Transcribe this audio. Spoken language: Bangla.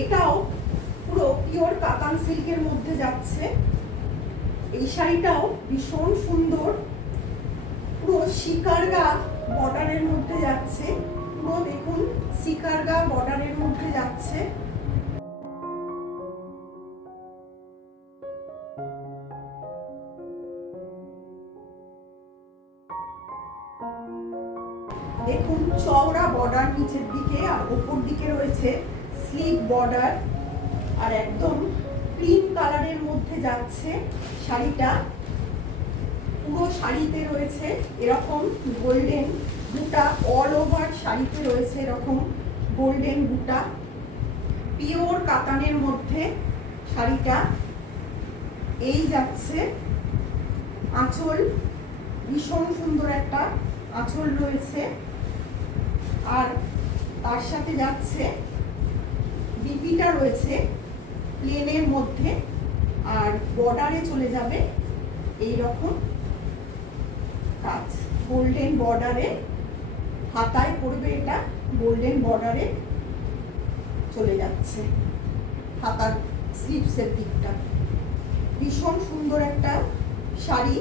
এটাও পুরো পিওর কাতান সিল্কের মধ্যে যাচ্ছে। এই শাড়িটাও ভীষণ সুন্দর, পুরো শিকারগা বর্ডারের মধ্যে যাচ্ছে। পুরো দেখুন শিকারগা বর্ডারের মধ্যে যাচ্ছে। দেখুন চওড়া বর্ডার নিচের দিকে, আর উপর দিকে রয়েছে স্লিভ বর্ডার, আর একদম ক্রিম কালারের মধ্যে যাচ্ছে শাড়িটা। পুরো শাড়িতে রয়েছে এরকম গোল্ডেন বুটা, অল ওভার শাড়িতে রয়েছে এরকম গোল্ডেন বুটা, পিওর কাতানের মধ্যে শাড়িটা। এই যাচ্ছে আঁচল, ভীষণ সুন্দর একটা আঁচল রয়েছে, আর তার সাথে যাচ্ছে বিপিটা রয়েছে প্লেনের মধ্যে, আর বর্ডারে চলে যাবে এই রকম কাজ গোল্ডেন বর্ডারে, হাতায় পড়বে, এটা গোল্ডেন বর্ডারে চলে যাচ্ছে হাতার স্লিভসের দিকটা। ভীষণ সুন্দর একটা শাড়ি।